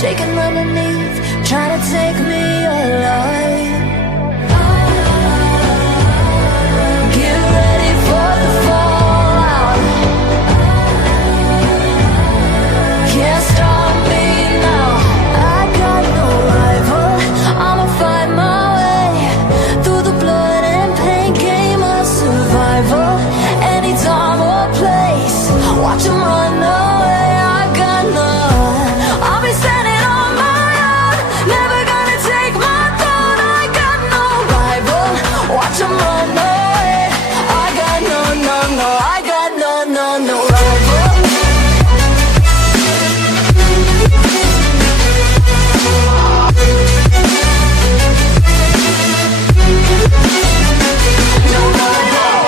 shaking underneath, trying to take me alive. Get ready for the fallout. Can't stop me now. I got no rival. I'ma fight my way through the blood and pain, game of survival. Anytime or place, watch 'em run away. I got none. I'll be standing on my own, never gonna take my throne. I got no rival. Watch 'em run away. I got no, no, no. I got no, no, no rival. No rival.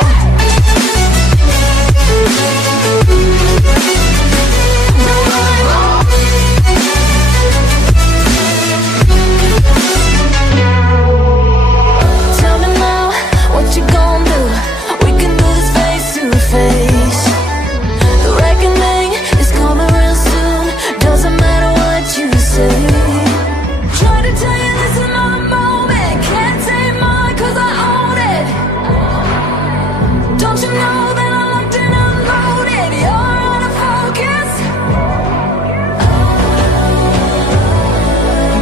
No rival. Tell me now, what you gon' do? We can do this face to face. The reckoning is coming real soon. Doesn't matter what you say. Try to tell you this is my moment. Can't take mine 'cause I own it. Don't you know that I'm locked and unloaded? You're out of focus.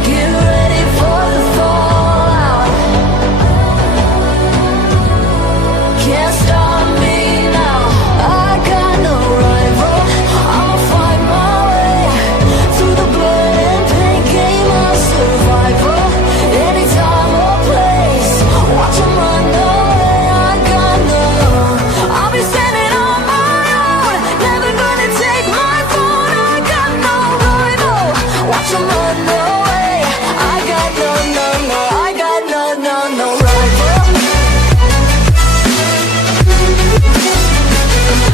Get ready for the fallout. Can't stop me now. I got no rival. I'll fight my way through the blood and pain, game of survival. Anytime or place, watch 'em run away. I got no. I'll be standing on my own, never gonna take my phone. I got no rival. Watch 'em run away. I got no, no, no. I got no, no, no rival.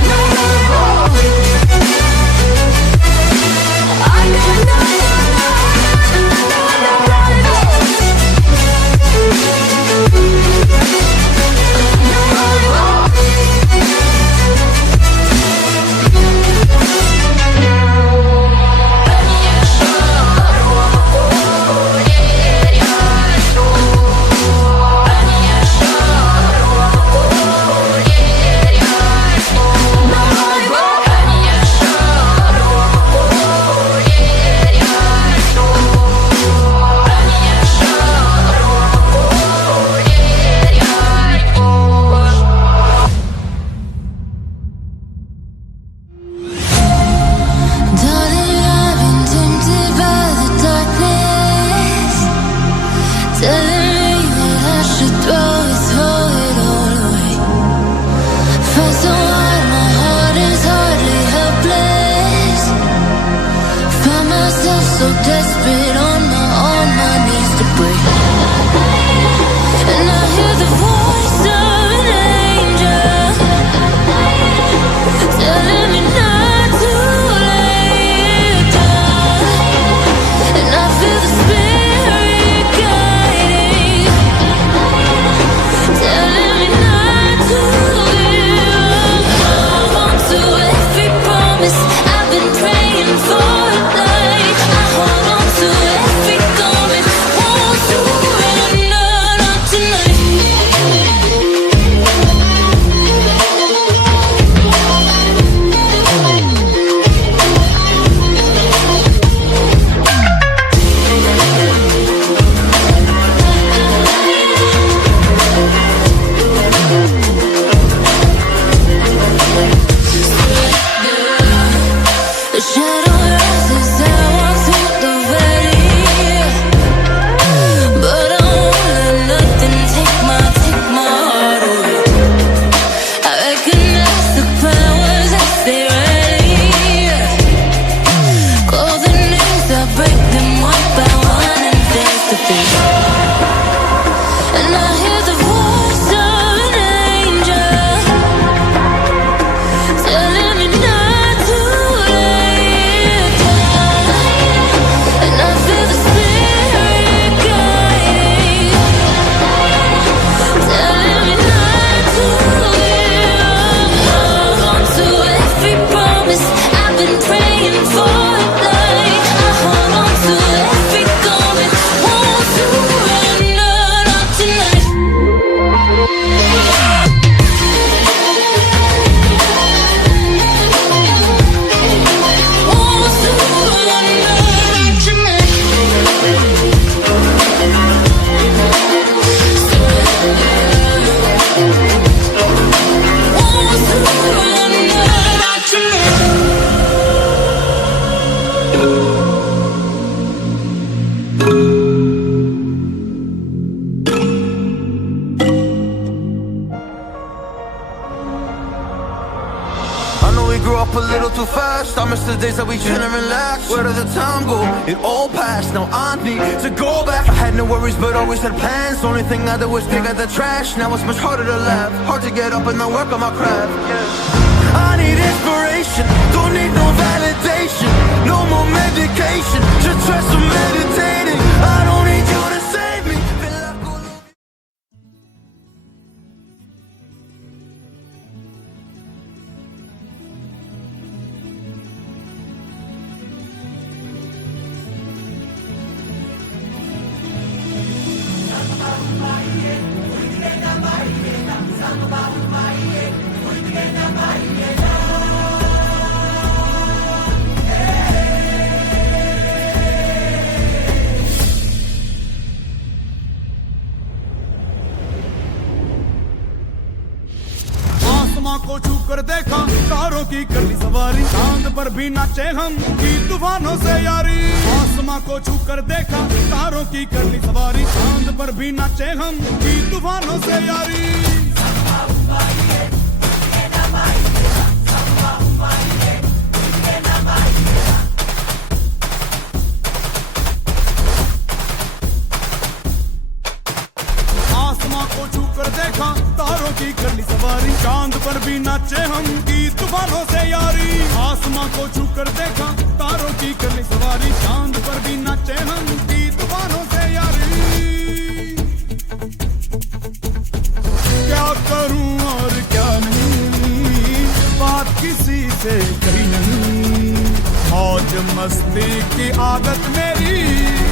No rival. I got no, no, no rival. No rival. Darling, I've been tempted by the darkness, telling me that I should throw it all away. Fight so hard, my heart is hardly helpless. Find myself so desperate on my knees to pray. And I hear the voice of an angel telling me not to lay it down. And I feel the spirit guiding, telling me not to give up. Hold on to every promise I've been praying for a night. I hold on to every garment, won't surrender, not tonight. The shadow rises, I walk through the valley, but I won't let nothing take my heart away. I recognize the powers as they rally. Call the names, I break them one by one and face to face. And I hear the voice of an angel telling me not to lay it down. And I feel the spirit guiding, telling me not to give up. Hold on to every promise I've been praying for a night. I hold on to I miss the days that we chill and relax. Where did the time go? It all passed, now I need to go back. I had no worries but always had plans. Only thing I did was pick up the trash. Now it's much harder to laugh, hard to get up and not work on my craft. I need inspiration, don't need no validation. No more medication, just try some meditating. I don't need you to save me. आसमां को छू कर देखा, तारों की कर ली सवारी, चांद पर भी नाचे हम की तूफानों से यारी। आसमां को छू कर देखा, तारों की कर ली सवारी, चांद पर भी नाचे हम की तूफानों से यारी। आसमां को छू कर देखा, तारों की कर ली सवारी, चांद पर भी नाचे हम की तूफानों से यारी। आसमां को छू कर देखा, तारों की कर ली सवारी, चांद पर भी नाचे हम की तूफानों से यारी। क्या करूं और क्या नहीं, बात किसी से कही नहीं। मौज मस्ती की आदत मेरी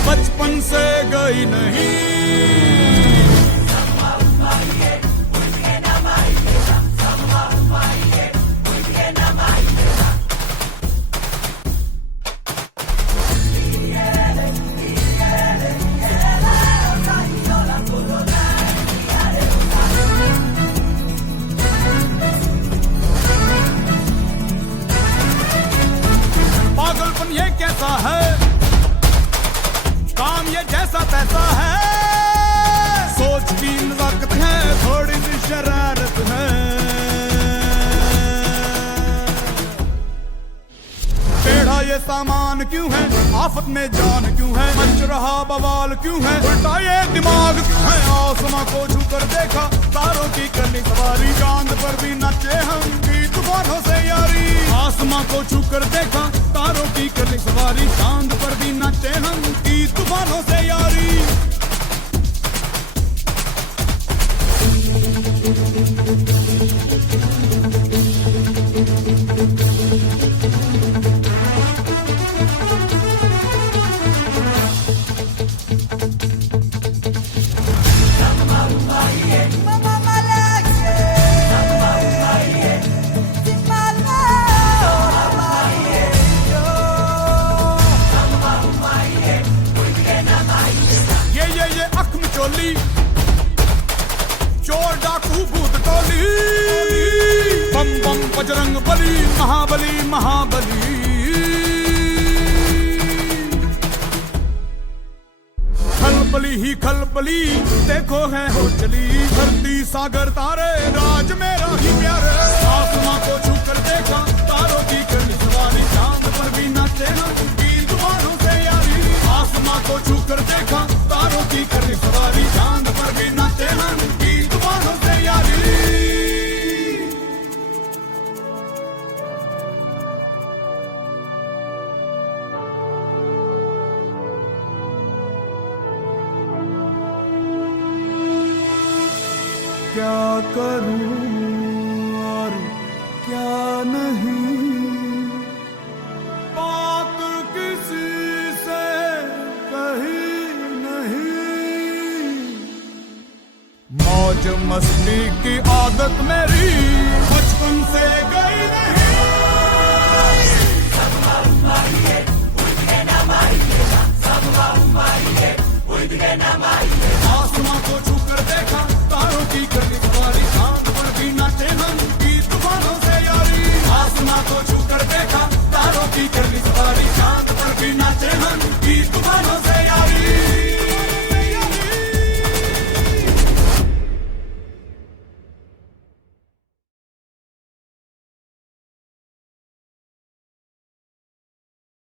बचपन से गई नहीं। पागलपन ये कैसा है, काम ये जैसा तैसा है। सोच की नजाकत है, थोड़ी सी शरारत है। टेढ़ा ये सामान क्यों है, आफत में जान क्यों है, मच रहा बवाल क्यों है, उल्टा ये दिमाग क्यों है। आसमां को छू कर देखा, तारों की करनी सवारी, चांद पर भी नाचे हम की तूफानों से यारी। आसमां को छू कर देखा, तारों की करनी सवारी, चांद पर भी नाचे हम की तूफानों से यारी। चोर डाकू भूत टोली, बम बम बजरंग बली, महाबली महाबली। खलबली ही खलबली, देखो है हो चली, धरती सागर तारे, राज मेरा ही प्यारे। आसमां को छू कर देखा, तारों की करनी सवारी, चांद पर भी नाचे हम की तूफानों से यारी। आसमां को छू कर देखा, तारों की करनी सवारी, चांद पर भी नाचे हम की तूफानों से यारी। क्या करूं और क्या नहीं, बात किसी से कही नहीं। मौज मस्ती की आदत मेरी बचपन से गई